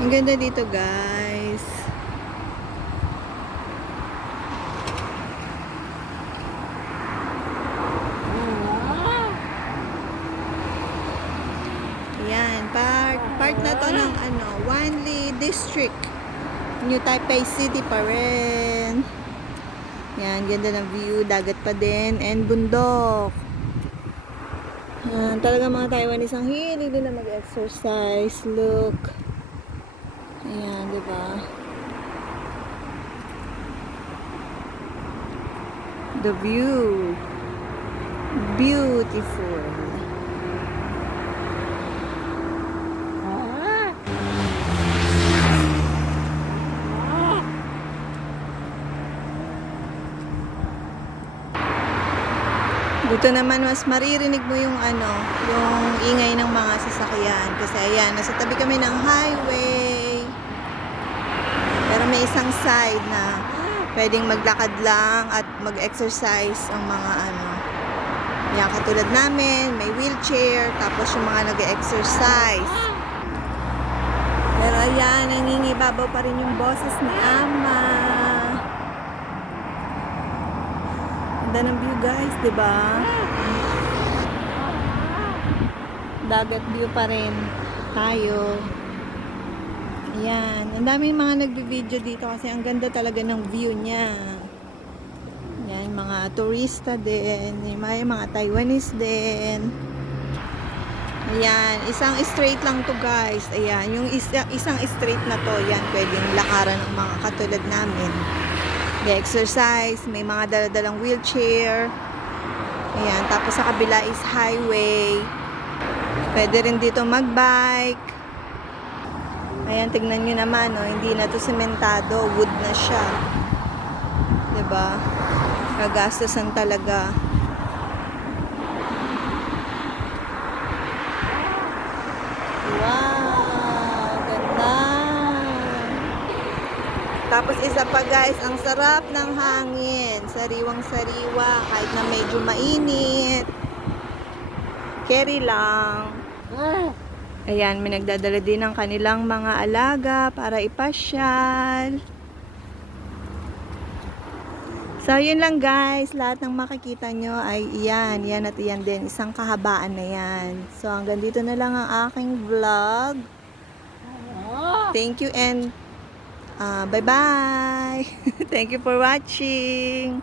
Ang ganda dito, guys. Yan, part na to ng Wanli District. New Taipei City pa rin. Yan, ganda ng view, dagat pa din, and bundok. Yan, talaga mga Taiwanese ang hilig nila mag-exercise. Look. Ayan, di ba? The view. Beautiful. Dito naman mas maririnig mo yung yung ingay ng mga sasakyan kasi ayan, nasa tabi kami ng highway. Pero may isang side na pwedeng maglakad lang at mag-exercise ang mga yan, katulad namin, may wheelchair, tapos yung mga nag-exercise. Pero ayan, nangingibabaw pa rin yung boses ni Ama. Ganda ng view, guys, di ba? Dagat view pa rin tayo. Ayan, ang daming mga nagbi-video dito kasi ang ganda talaga ng view niya. Ayan, mga turista din, may mga Taiwanese din. Ayan, isang straight lang to, guys. Ayan, yung isang straight na to, yan, pwedeng lakaran ng mga katulad namin. Exercise, may mga daladalang wheelchair. Ayan, tapos sa kabila is highway. Pwede rin dito mag-bike. Ayan, tignan nyo naman, hindi na to sementado, wood na siya. 'Di ba? Kagastusan talaga. Wow, ganda. Tapos isa pa, guys, ang sarap ng hangin. Sariwang-sariwa kahit na medyo mainit. Carry lang. Ayan, may nagdadala din ng kanilang mga alaga para ipasyal. So, yun lang, guys. Lahat ng makikita nyo ay iyan. Yan at iyan din. Isang kahabaan na yan. So, hanggang dito na lang ang aking vlog. Thank you and bye-bye. Thank you for watching.